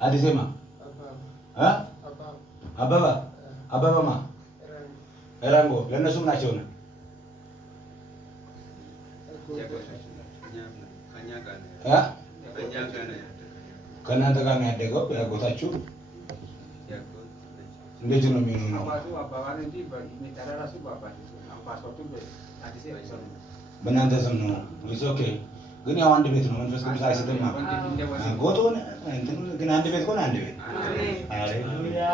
አዲሴማ አበባ አበባማ እራንጎ ለነሱም ናቸው ነው ከእናንተ ጋር ነው ያደገው ያጎታችሁ እንዴት ነው የሚሆነው? በእናንተ ስም ነው ወይስ ኦኬ? ግን ያው አንድ ቤት ነው መንፈስ ቅዱስ አይሰጥም ጎቶ እንትን ግን አንድ ቤት ሆነ አንድ ቤት ሃሌሉያ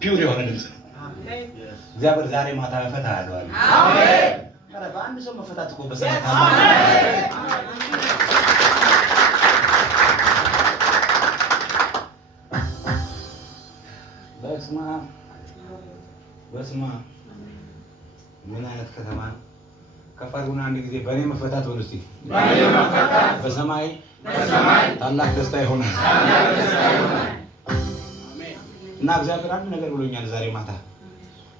ፒውር የሆነ ድምጽ ነው። እግዚአብሔር ዛሬ ማታ ፈታ ያለዋል። አሜን። ኧረ በአንድ ሰው መፈታት እኮ በሰማታ በስማ ምን አይነት ከተማ ከፈሩና አንድ ጊዜ በእኔ መፈታት ወደ እስቲ በእኔ መፈታት በሰማይ ታላቅ ደስታ ይሆናል። አሜን። እና እግዚአብሔር አንድ ነገር ብሎኛል ዛሬ ማታ።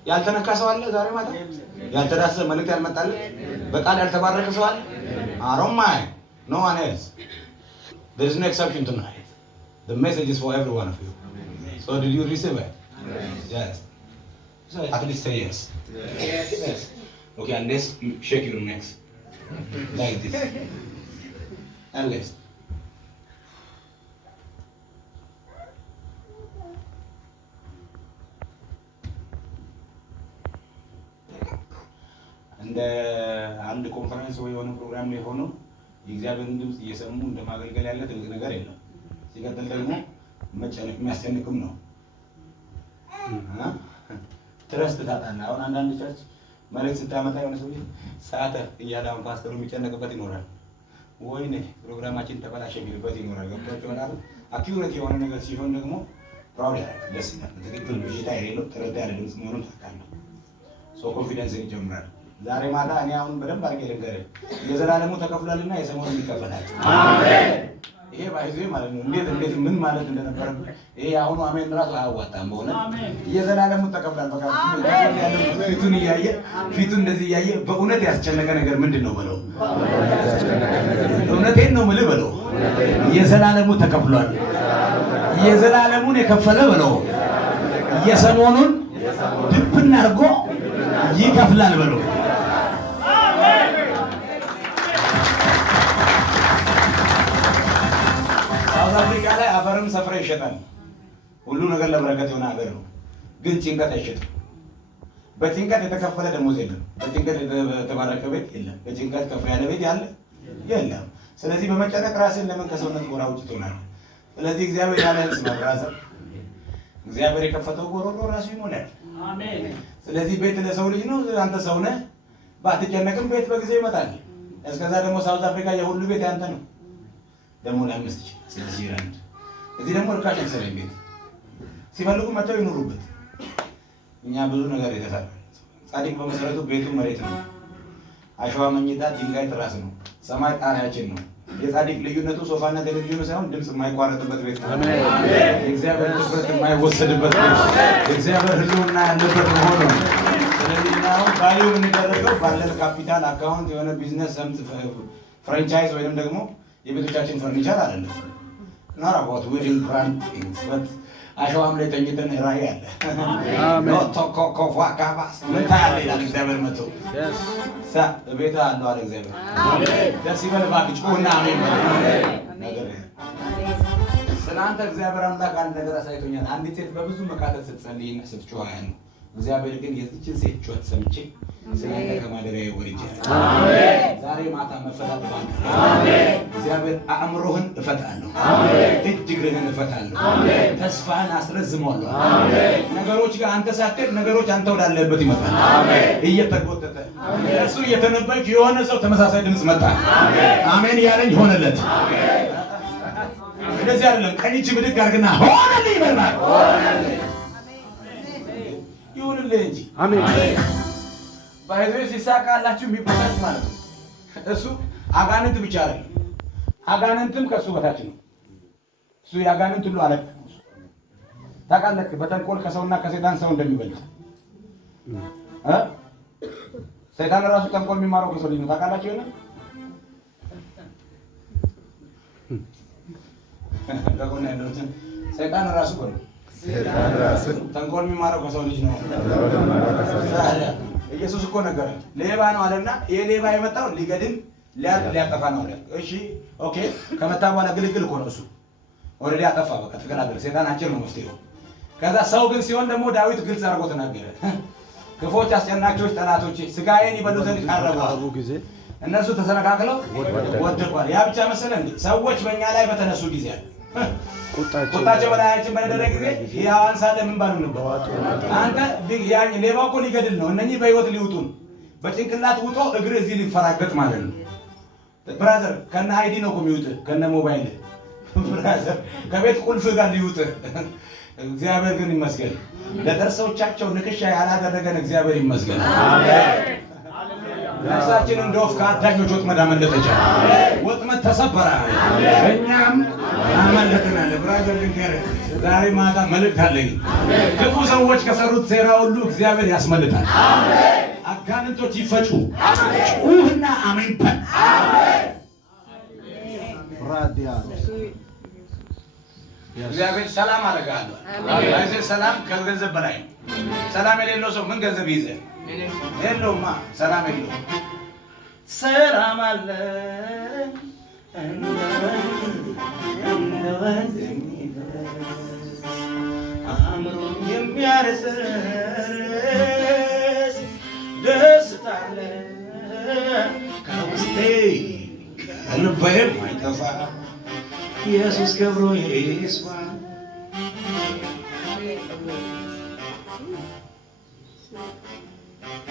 ያልተነካ ሰው አለ ዛሬ ማታ? ያልተዳሰሰ መልእክት ያልመጣለት በቃል ያልተባረከ ሰው አለ? አሮማይ no one else. There is no exception tonight. The message is for every one of you. So did you receive it? Yes. So at least say yes. Yes. Okay, and let's shake your necks like this. And let's. እንደ አንድ ኮንፈረንስ ወይ የሆነ ፕሮግራም ላይ ሆኖ የእግዚአብሔርን ድምጽ እየሰሙ እንደማገልገል ያለ ትልቅ ነገር የለም። ሲቀጥል ደግሞ መጨነቅ የሚያስጨንቅም ነው። ትረስት ታጣለህ። አሁን አንዳንድ ቸርች መልእክት ስታመጣ የሆነ ሰው ሰዓት እያለ አሁን ፓስተሩ የሚጨነቅበት ይኖራል። ወይኔ ፕሮግራማችን ተበላሸ የሚልበት ይኖራል። ገብቷቸው በጣም አኪዩሬት የሆነ ነገር ሲሆን ደግሞ ፕራውድ ያደርጋል፣ ደስ ይላል። ትክክል ብዥታ የሌለው ጥረት ያለ ድምጽ መሆኑን ታውቃለህ። ሶ ኮንፊደንስ ይጀምራል። ዛሬ ማታ እኔ አሁን በደንብ አድርጌ ልንገርህ የዘላለሙ ተከፍሏልና የሰሞኑ ይከፈላል። አሜን። ይሄ ባይዞ ማለት ነው። እንዴት ምን ማለት እንደነበረ ይሄ አሁኑ አሜን ራሱ አያዋጣም። በሆነ የዘላለሙ ተከፍሏል። በቃ ፊቱን እያየ ፊቱን እንደዚህ እያየ በእውነት ያስጨነቀ ነገር ምንድነው በለው። እውነቴን ነው የምልህ በለው። የዘላለሙ ተከፍሏል። የዘላለሙን የከፈለ በለው የሰሞኑን ድብና አድርጎ ይከፍላል በለው። ሳውዝ አፍሪካ ላይ አፈርም ሰፍራ ይሸጣል። ሁሉ ነገር ለበረከት የሆነ ሀገር ነው። ግን ጭንቀት አይሸጥም። በጭንቀት የተከፈለ ደሞዝ የለም። በጭንቀት የተባረከ ቤት የለም። በጭንቀት ከፍ ያለ ቤት ያለ የለም። ስለዚህ በመጨነቅ ራስን ለምን ከሰውነት ጎራ ውጭ ትሆናለህ? ስለዚህ እግዚአብሔር ያለህን ስማ ብራዘር። እግዚአብሔር የከፈተው ጎሮሮ ራሱ ይሞላል። አሜን። ስለዚህ ቤት ለሰው ልጅ ነው። አንተ ሰው ነህ። ባትጨነቅም ቤት በጊዜ ይመጣል። እስከዛ ደግሞ ሳውዝ አፍሪካ የሁሉ ቤት ያንተ ነው። ደግሞ ለአምስት ሺህ ስለዚህ ራንድ እዚህ ደግሞ ርካሽ መሰለኝ ቤት ሲፈልጉ መተው ይኑሩበት። እኛ ብዙ ነገር የተሰራ ጻድቅ በመሰረቱ ቤቱ መሬት ነው። አሸዋ መኝታ፣ ድንጋይ ትራስ ነው። ሰማይ ጣሪያችን ነው። የጻድቅ ልዩነቱ ሶፋና ቴሌቪዥኑ ሳይሆን ድምጽ የማይቋረጥበት ቤት ነው። አሜን። የእግዚአብሔር ትኩረት የማይወሰድበት ቤት ነው። የእግዚአብሔር ሕልውና ያለበት መሆኑ ነው። ስለዚህ ነው ቫልዩ የምንደረገው ባለን ካፒታል አካውንት የሆነ ቢዝነስ ፍራንቻይዝ ወይንም ደግሞ የቤቶቻችን ፈርኒቸር አይደለም። not about wedding brand things but አሸዋም ላይ ተኝተን ራእይ አለ። አሜን። ኮኮኮፋካባስ ምን ታያለህ ይላል እግዚአብሔር መጥቶ ሳ ቤታ አለው አለ እግዚአብሔር። አሜን። ደስ ይበል እባክህ ጮህና አሜን በል። ነገር ስለአንተ እግዚአብሔር አምላክ አንድ ነገር አሳይቶኛል። አንዲት ሴት በብዙ መካተት ስትጸልይና ስትጮህ ያለው እግዚአብሔር ግን የዚችን ሴት ጩኸት ሰምቼ ስለአንተ ከማደሪያዬ ወርጃለሁ። አሜን። ዛሬ ማታ መፈታት ባንተ። አሜን። እግዚአብሔር አእምሮህን እፈታለሁ። አሜን። እጅግርህን እፈታለሁ። አሜን። ተስፋህን አስረዝመዋለሁ። አሜን። ነገሮች ጋር አንተ ሳትሄድ ነገሮች አንተ ወዳለበት ይመጣል። አሜን። እየተጎተተ እሱ እየተነበየች የሆነ ሰው ተመሳሳይ ድምጽ መጣ። አሜን። አሜን ያለኝ ሆነለት። አሜን። እንደዚህ አይደለም። ቀኝ እጅ ብድግ አድርግና ሆነልኝ ይበላል። ሆነልኝ ይሁንልህ እንጂ አሜን። ባይዘው ሲሳካላችሁ የሚበታች ማለት ነው። እሱ አጋንንት ብቻ አይደለም፣ አጋንንትም ከሱ በታች ነው። እሱ ያጋንንት ሁሉ አለቃ ነው። ታውቃለህ በተንኮል ከሰውና ከሰይጣን ሰው እንደሚበልጥ ሰይጣን ራሱ ተንኮል የሚማረው ከሰው ልጅ ነው። ታውቃላችሁ ይሄን ከጎን ያለሁትን ሰይጣን ራሱ ነው። ተንኮል የሚማረው ከሰው ልጅ ነው። ኢየሱስ እኮ ነገረን ሌባ ነው አለና ይሄ ሌባ የመጣው ሊገድል ሊያጠፋ ነው አለ። እሺ ኦኬ ከመታ በኋላ ግልግል እኮ ነው እሱ ኦልሬዲ አጠፋ። በቃ ተገላገለ። ሰይጣን አጭር ነው መፍትሄው። ከዛ ሰው ግን ሲሆን ደግሞ ዳዊት ግልጽ አድርጎ ተናገረ። ክፎች አስጨናቂዎች ጠላቶቼ ስጋዬን ይበሉ ዘንድ ቀረቡ ጊዜ እነሱ ተሰነካክለው ወደቋል። ያ ብቻ መሰለህ እንዴ? ሰዎች በእኛ ላይ በተነሱ ጊዜ አለ ቁጣቸው በላያችን በደረገ ጊዜ ሕያዋን ሳለ ምን ባሉ ነበር? አንተ ያን ሌባው እኮ ሊገድል ነው። እነኚህ በህይወት ሊውጡን በጭንቅላት ውጦ እግር እዚህ ሊፈራገጥ ማለት ነው። ብራዘር ከነ አይዲ ነው የሚውጥ ከነ ሞባይል ብራዘር ከቤት ቁልፍ ጋር ሊውጥ። እግዚአብሔር ግን ይመስገን ለጥርሶቻቸው ንክሻ ያላደረገን እግዚአብሔር ይመስገን። አሜን። ነፍሳችን እንደ ወፍ ከአዳኞች ወጥመድ አመለጠች። ወጥመድ ተሰበረ፣ እኛም አመለጥናል። ብራዘር ልንገርህ ዛሬ ማታ መልእክት አለኝ። ክፉ ሰዎች ከሰሩት ሴራ ሁሉ እግዚአብሔር ያስመልጣል። አጋንንቶች ይፈጩ። ጩህና አሜን በል። እግዚአብሔር ሰላም አደርጋለሁ። አሜን። ሰላም ከገንዘብ በላይ ነው። ሰላም የሌለው ሰው ምን ገንዘብ ይዘህ የለውማ። ሰላም የለው። ሰላም አለ አእምሮ የሚያረሰርስ ደስታ አለ ከውስጤ ከልቤ የማይጠፋ ኢየሱስ ክብሩ ይስፋ።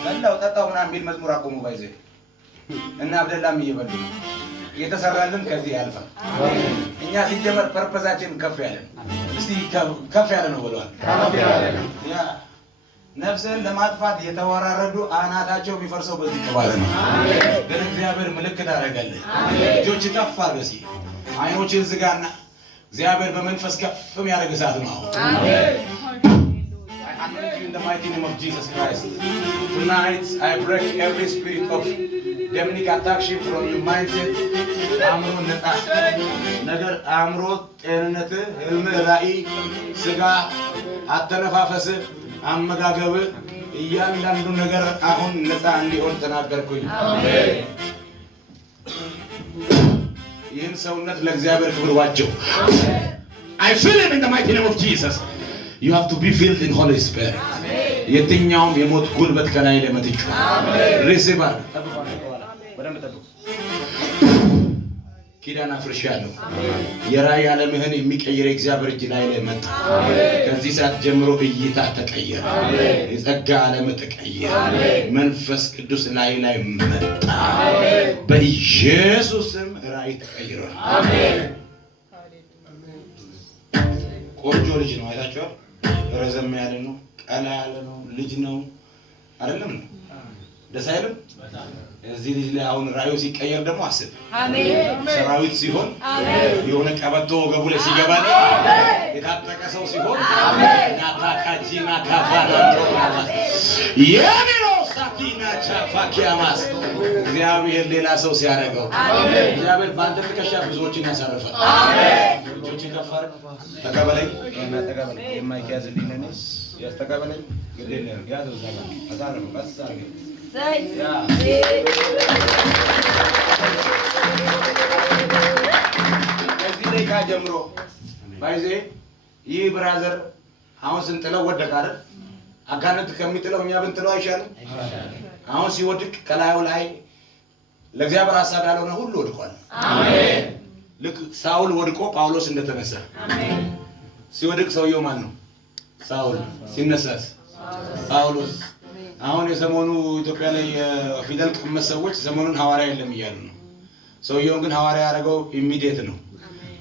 በላው ጠጣው ምናምን የሚል መዝሙር አቆሙ ባይዘ እና አብደላም እየበሉ የተሰራልን ከዚህ ያልፋል። እኛ ሲጀመር ፐርፐዛችን ከፍ ያለ እስቲ ከፍ ያለ ነው ብለዋል። ያ ነፍስን ለማጥፋት የተወራረዱ አናታቸው የሚፈርሰው በዚህ ተባለ ነው። ግን እግዚአብሔር ምልክት አደረገልህ። እጆች ከፍ አድርገህ እስኪ አይኖችን ዝጋና እግዚአብሔር በመንፈስ ከፍ የሚያደርግ እሳት ነው። አሜን። In the mighty name of Jesus Christ, tonight I break every spirit of demonic attack from your mindset. አእምሮ ነፃ ነገር አእምሮ ጤንነት፣ ህልም፣ ራዕይ፣ ስጋ፣ አተነፋፈስ፣ አመጋገብ እያንዳንዱ ነገር አሁን ነፃ እንዲሆን ተናገርኩኝ። አሜን። ይህን ሰውነት ለእግዚአብሔር ክብር ዋጀው። I feel him in the mighty name of Jesus. You have to be filled in Holy Spirit. የትኛውም የሞት ጉልበት ከላይ ለመትቹ ሪሲቨር ኪዳን አፍርሻለሁ። የራእይ ዓለምህን የሚቀይር እግዚአብሔር እጅ ላይ መጣ። ከዚህ ሰዓት ጀምሮ እይታ ተቀየረ። የጸጋ ዓለም ተቀየረ። መንፈስ ቅዱስ ላይ መጣ። በኢየሱስም ራእይ ተቀይሯል። ቆንጆ ልጅ ነው። አይታችኋል። ረዘም ያለ ነው፣ ቀላ ያለ ነው፣ ልጅ ነው አይደለም ነው? ደስ አይልም? እዚህ ልጅ ላይ አሁን ራእዩ ሲቀየር ደግሞ አስብ። አሜን። ሰራዊት ሲሆን የሆነ ቀበቶ ወገቡ ላይ ሲገባ የታጠቀ ሰው ሲሆን ናታካጂና ካፋናቶ የሚሮ ሳቲና ቻፋኪያማስ እግዚአብሔር ሌላ ሰው ሲያደርገው እግዚአብሔር በአንተ ትከሻ ብዙዎችን ያሳርፋል። አሜን። ልጆችን ከፋር ተቀበለኝ እና ተቀበለኝ የማይያዝልኝ ነኝ ያስተቀበለኝ ግዴታ ያዘው ዛጋ አሳረፈ አሳረገ ከዚህ ደቂቃ ጀምሮ ባይዜ ይህ ብራዘር አሁን ስንጥለው ወደቀ አይደል? አጋንንት ከሚጥለው እኛ ብንጥለው አይሻልም? አሁን ሲወድቅ ከላዩ ላይ ለእግዚአብሔር ሐሳብ ያልሆነ ሁሉ ወድቋል። አሜን። ልክ ሳውል ወድቆ ጳውሎስ እንደተነሳ ሲወድቅ ሰውየው ማን ነው? ሳውል። ሲነሳስ ጳውሎስ። አሁን የሰሞኑ ኢትዮጵያ ላይ ፊደል ቅመስ ሰዎች ሰሞኑን ሐዋርያ የለም እያሉ ነው። ሰውየውን ግን ሐዋርያ ያደረገው ኢሚዲየት ነው።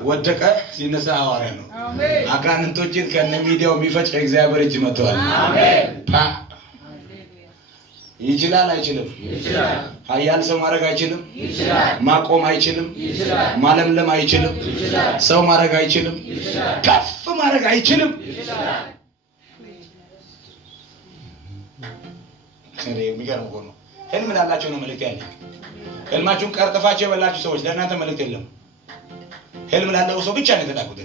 ወደቀ፣ ሲነሳ ሐዋርያ ነው። አሜን። አጋንንቶችን ከነ ሚዲያው የሚፈጭ እግዚአብሔር እጅ መጥቷል። አሜን። ይችላል አይችልም? ይችላል። ኃያል ሰው ማድረግ አይችልም? ይችላል። ማቆም አይችልም? ይችላል። ማለምለም አይችልም? ይችላል። ሰው ማድረግ አይችልም? ይችላል። ከፍ ማድረግ አይችልም? ይችላል። የሚገርም እኮ ነው። ህልም ላላቸው ነው መልእክት ያለኝ። ህልማችሁን ቀርጥፋቸው የበላችሁ ሰዎች ለእናንተ መልእክት የለም። ህልም ላለው ሰው ብቻ ነው የተላኩት።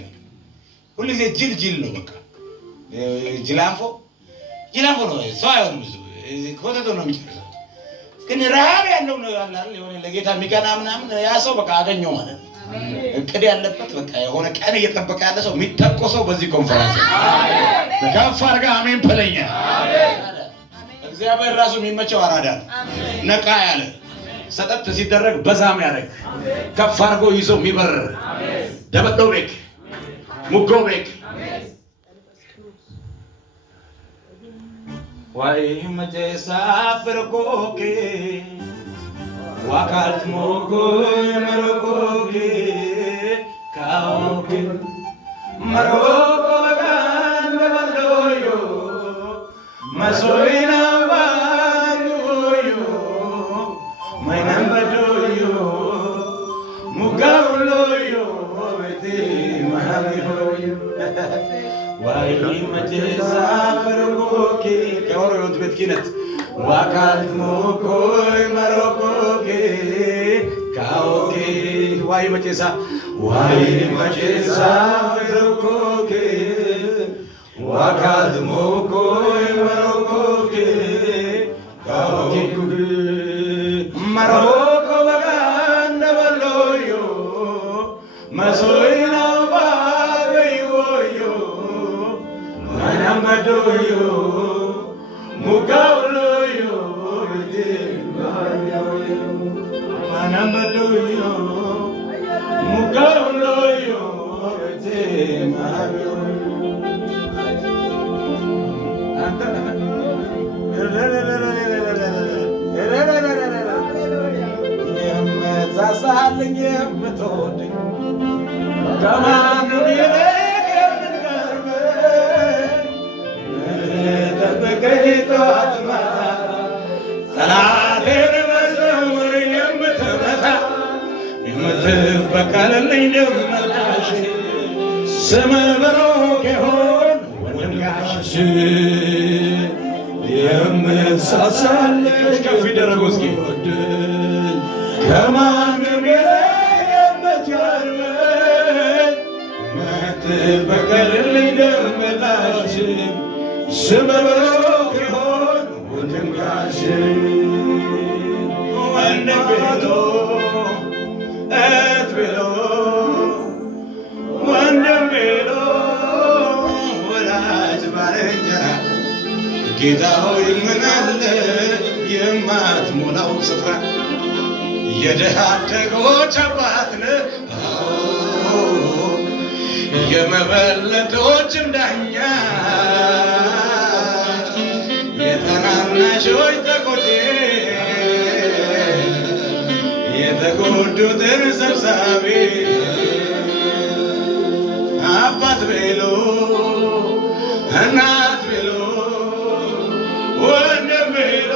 ሁሉ ጊዜ ጅል ነው በቃ ጅላንፎ ነው ሰው አይሆንም። ብዙ ኮተቶ ነው የሚጨርሰው። ግን ረሃብ ያለው ነው ያላል የሆነ ለጌታ የሚቀና ምናምን ያ ሰው በቃ አገኘው ማለት ነው። እቅድ ያለበት በቃ የሆነ ቀን እየጠበቀ ያለ ሰው የሚተኮሰው በዚህ ኮንፈረንስ አሜን። ከፍ አድርጋ አሜን በለኛ። እግዚአብሔር ራሱ የሚመቸው አራዳ ነው። ነቃ ያለ ሰጠት ሲደረግ በዛም ያደርግ ከፍ አድርጎ ይዞ የሚበር ደበዶ ቤክ ሙጎ ቤክ ዋይ መጀሳ ፍርቆኬ ዋካት ሞጎ መሮቆኬ ካኦኬ መሮቆ በጋንደ ባሎዮ መሶይና ባሎዮ ማይናም ባሎዮ ሙጋውሎዮ ቤቴ ማሃቢሆዮ ዋይ መጀሳ ፍርቆኬ ከወሮት ቤት ኪነት ዋካት ሞኮይ መሮቆኬ ካኦኬ ዋይ መጨሳ ፍርቆኬ ዋካት ሞኮይ መሮቆኬ ካኦኬ መሮቆ በጋንደ ባሎዮ መሶይና ባበዮዮ ማናም ባዶዮ ሙጋውሎዮ ቤቴ ማሃቢሆዮ ማናም ባዶዮ ሙጋውሎዮ ቤቴ ማሃቢሆዮ የምትሳሳልኝ የምትወደኝ ከማንም ይልቅ የምትቀርበኝ ጠብቀኝ ጠዋት ማታ ጠላቴን በስውር የምትመታ የምትበቀልልኝ ደም መላሽ ስምህ ብሩክ ይሁን ወንድም ጋሽ የምትሳሳልኝ ከፍ ይደረጉ እስኪ ከማንም ይልቅ የምትቀርበኝ የምትበቀልልኝ ደም መላሽ ስምህ ብሩክ ይሁን ወንድም ጋሽ ወንድም ብሎ እህት ብሎ ወንድም ብሎ ወላጅ ባልንጀራ ጌታ ሆይ ምን አለ የማትሞላው ስፍራ የድሃ አደጎች አባት ነህ የመበለቶችም ዳኛ የታናናሾች ተቆጪ የተጎዱትን ሰብሳቢ አባት ብሎ እናት ብሎ ወንድም ብሎ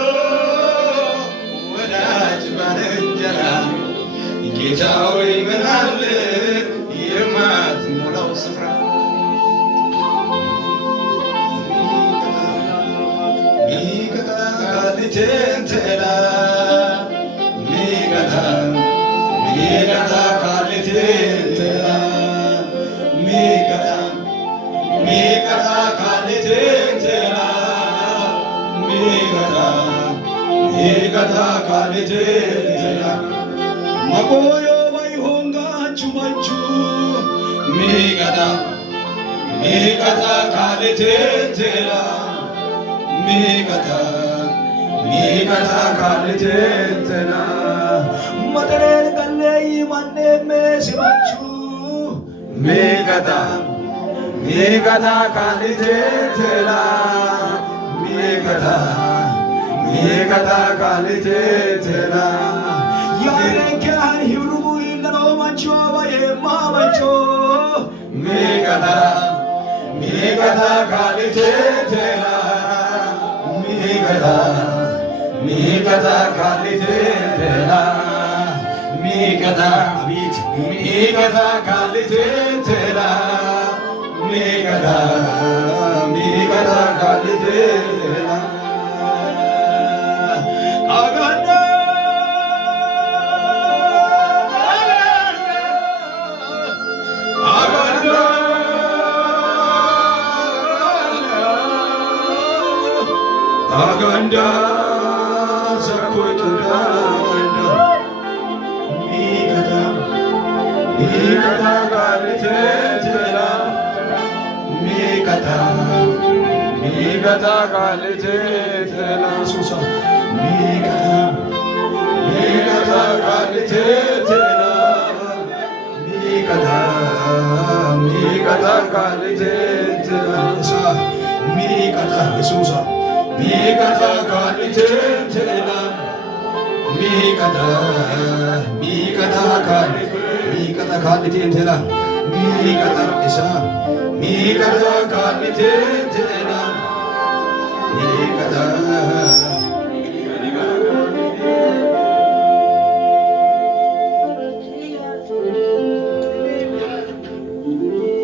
ወዳጅ ባልንጀራ ጌታ ሆይ ምን አለ የማትሞላው ስፍራ ሚቀጣ ካሊቴን ተላ ሚቀጣ ካሊቴን ተላ ሚቀጣ ካሊቴን ተላ ሚቀጣ ካሊቴን ተላ መቆዮ ባይሆንጋችሁ ማቹ ሚቀጣ ካሊቴን ተላ ሚቀጣ ካሊቴን ተላ መጠሬን ቀለይ ማንም ሲማቹ ሚቀጣ ካሊቴን ተላ ሚቀጣ ካሊቴን ተላ ያረካን ሂሩ ይለኖ ማቹ ባየማ ማቹ ሚቀጣ ካሊቴን ተላ ሚቀጣ ካሊቴን ተላ ሚቀጣ አቤት ሚቀጣ ካሊቴን ተላ ሚቀጣ ካሊቴን ተላ አጋና aganda sakoituda mikata galitela mikata galitela susa mikata galitela mikata galitela sa mikata susa mikata galitela mikata galitela mikata isa mikata galitela mikata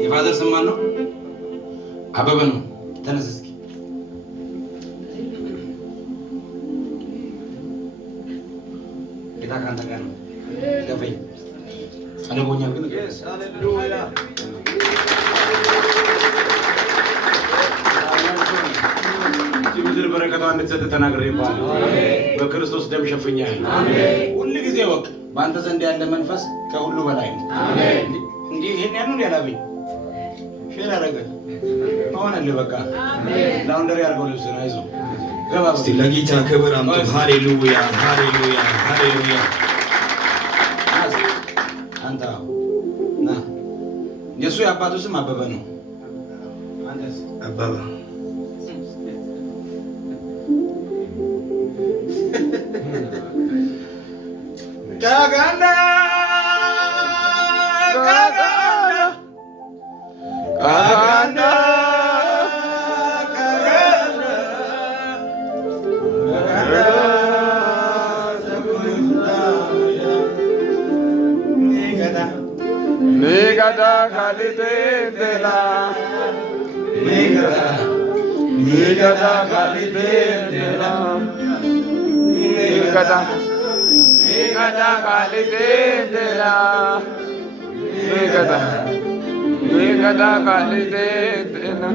የፋዘር ስም ማን ነው? አበበ ነው። ተነስ እስኪ ጌታ ካንተ ጋር ነው። ገፈኝ አለቦኛል ግን ሃሌሉያ ምድር በረከቷ እንድትሰጥ ተናግሬብሃለሁ። በክርስቶስ ደም ሸፍኛለሁ። ሁሉ ጊዜ ወቅ በአንተ ዘንድ ያለ መንፈስ ከሁሉ በላይ ነው። እንዲህ ይሄን ያኑን ያላበኝ ሼር አደረገ ሆነልህ። በቃ ላውንደሪ አድርገው ልብስ ነው። አይዞህ ገባ። እስቲ ለጌታ ክብር አምጡ። ሃሌሉያ ሃሌሉያ ሃሌሉያ። አንተ ና የሱ የአባቱ ስም አበበ ነው። አንተስ? አበበ ጋጋና Megada galitela Megada galitela Megada galitela Megada galitela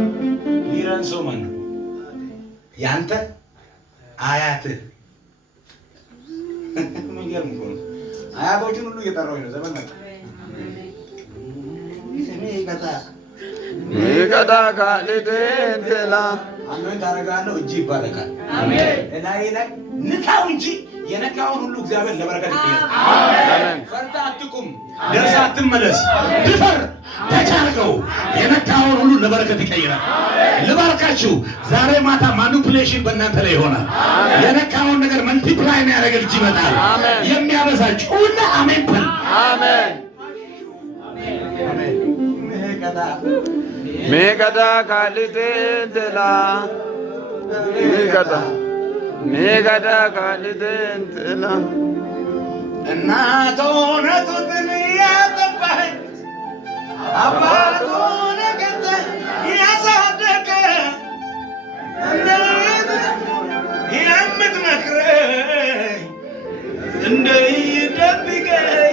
ይረን ሰው ማን ነው? ያንተ አያት የሚገርም እኮ ነው። አያቶቹን ሁሉ እየጠራሁኝ ነው። ዘመን መጣ። Megada galitela አሜን ታረጋለህ። እጅ ይባረካል። አሜን። ላይ ንካው እንጂ የነካውን ሁሉ እግዚአብሔር ለበረከት ይቀየራል። አሜን። ፈርታ አትቁም፣ ደርሳ አትመለስ። ድፈር፣ ተቻርገው የነካውን ሁሉ ለበረከት ይቀየራል። ልባርካችሁ። ዛሬ ማታ ማኒፑሌሽን በእናንተ ላይ ይሆናል። የነካውን ነገር መልቲፕላይ ነው ያደረገ ልጅ ይመጣል። የሚያበሳጭውና አሜን በል። አሜን አሜን። Megada galitela Megada galitela እናት ሆነ ጡትን ያጠባኝ አባት ሆነ ገንዘብ ያሳደገ እንዴት የምትመክረኝ እንደይደብቀ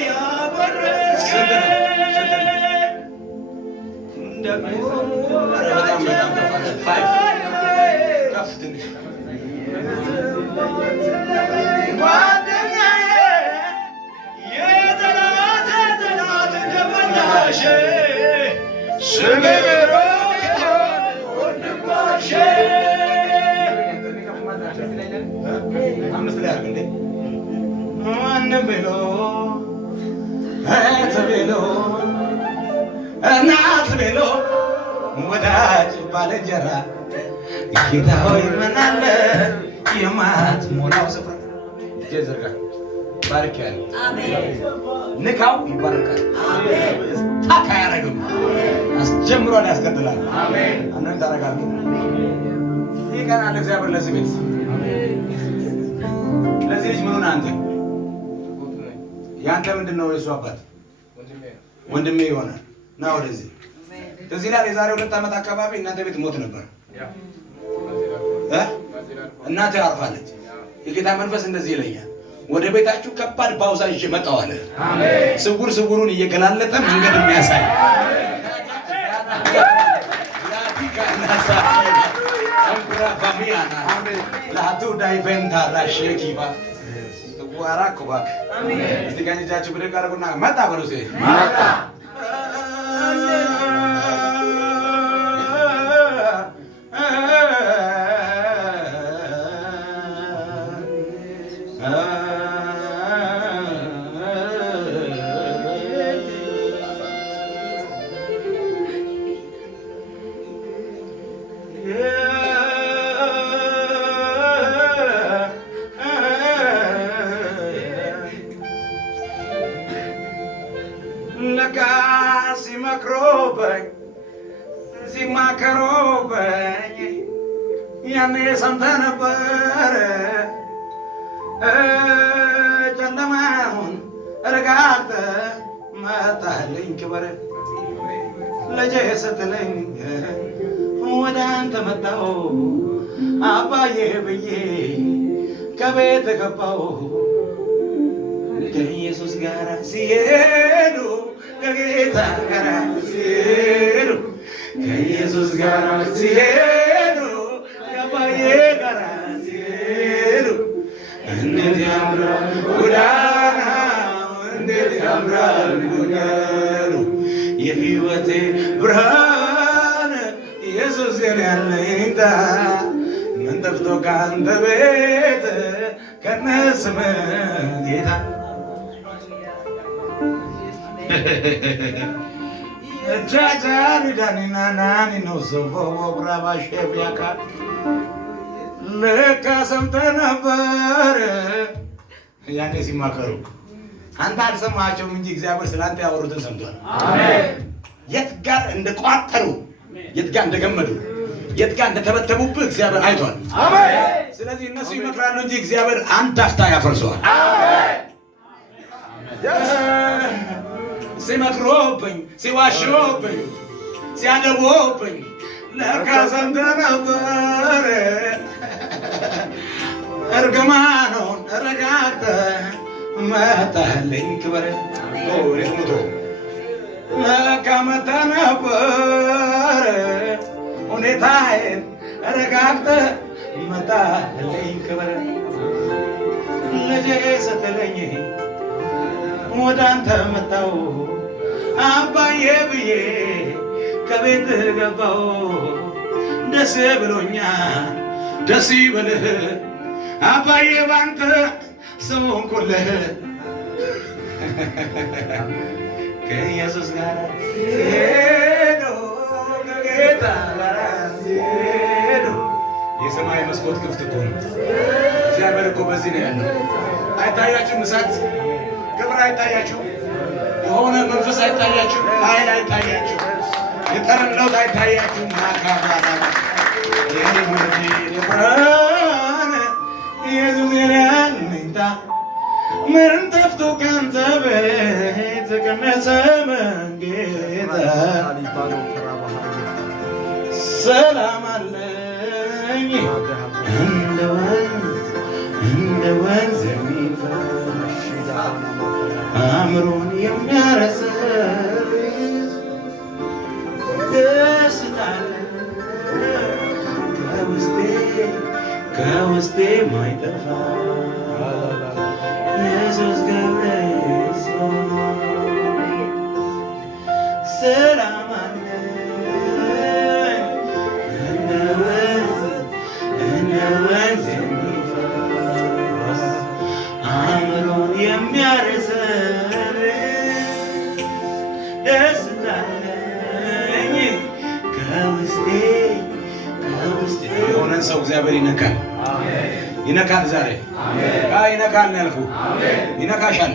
ያበረስከኝ ደግሞ በጣም ከፍ ትንሽ ጓደኛዬ የጠላት ደመላሼ ስሜ ብሩክ ወንድማሼ አምስት ላይ አድርግ እንዴ ማንም ብሎ እህት ብሎ እናት ብሎ ወዳጅ ባልንጀራ ጌታ ሆይ ምን አለ የማትሞላው ስፍራ ጀዘርጋ ባርክ ያለ ንካው ይባረካል። ታካ ያረጋል። አስጀምሯል፣ ያስቀጥላል። አሜን። ታረጋለህ። ይቀናል እግዚአብሔር ለዚህ ቤት ለዚህ ልጅ ምን ሆነ? አንተ ያንተ ምንድነው? የሱ አባት ወንድሜ ይሆናል። ና ወደዚህ እዚህ ላይ የዛሬ 2 ዓመት አካባቢ እናንተ ቤት ሞት ነበር። እናቴ አርፋለች። የጌታ መንፈስ እንደዚህ ይለኛል፣ ወደ ቤታችሁ ከባድ ባውዛ ይዤ መጣሁ አለ። ስውር ስውሩን እየገላለጠ መንገድ የሚያሳይ ለአቱ ዳይቨንታ ራሸኪባ ዋራኩባ እስቲ ቀኝ እጃችሁ ብድግ አድርጉና መጣ በሉ እስቲ መጣ ሲመክሮበኝ ሲማከሮበኝ ያኔ ሰምተህ ነበር ጨለማውን ረጋግጠህ መጣህልኝ ክበር ልጄ ስትለኝ ወደ አንተ መጣሁ አባዬ ብዬ ከቤት ገባሁ ከኢየሱስ ጋር ሲሄዱ ከጌታ ጋር ሲሄዱ ከኢየሱስ ጋር ሲሄዱ ከአባዬ ጋር ሲሄዱ እንዴት ያምራል ጎዳናው እንዴት ያምራል መንገዱ የሕይወቴ ብርሃን ኢየሱስ የኔ አለኝታ ምን ጠፍቶ ከአንተ ቤት ከነስምህ ጌታ ጃጃሪዳኒና ናኒ ነው ሶፎ ብራባሽ ቢያካ ለካ ሰምተህ ነበር ያኔ ሲማከሩ አንተ አልሰማቸውም እንጂ እግዚአብሔር ስላንተ ያወሩትን ሰምቷል። አሜን። የት ጋር እንደቋጠሩ የት ጋር እንደገመዱ የት ጋር እንደተበተቡብህ እግዚአብሔር አይቷል። አሜን። ስለዚህ እነሱ ይመክራሉ እንጂ እግዚአብሔር አንድ አፍታ ያፈርሰዋል። አሜን። ሲመክሮብኝ ሲዋሾብኝ ሲያደቦብኝ ለካ ሰምተህ ነበር እርግማኑን ረጋግጠህ መጣህልኝ ክበር ሞቶ ለካ መጥተህ ነበር ሁኔታዬን ረጋግጠህ መጣህልኝ ክበር ልጄ ስትለኝ ወደ አንተ መጣሁ አባዬ ብዬ ከቤት ገባሁ ደስ ብሎኛል ደስ ይበልህ አባዬ ባንተ ሰው ሆንኩልህ ከኢየሱስ ጋር ሲሄዱ ከጌታ ጋር ሲሄዱ የሰማይ መስኮት ክፍት እኮ ነው። እግዚአብሔር እኮ በዚህ ነው ያለው። አይታያችሁም? እሳት ክብር አይታያችሁም? የሆነ መንፈስ አይታያችሁም? ኃይል አይታያችሁም? የጠረን ለውጥ አይታያችሁም? ማካባራ የህይወቴ ብርሃን ኢየሱስ የኔ አለኝታ ምን ጠፍቶ ካንተ ቤት ቀነሰ መንጌታ ሰላም አለኝ እንደ ወንዝ የሚፈስ አእምሮን የሚያረሰርስ ደስታ ከውስጤ ማይጠፋ ኢየሱስ ገብረ ሰላም አለኝ እንደ ወንዝ የሚፈስ አእምሮን የሚያረሰርስ ደስታ አለኝ ከውስጤ የሆነን ሰው እግዚአብሔር ይነካል። ይነካል። ዛሬ ይነካል። ያልኩህ ይነካሻል።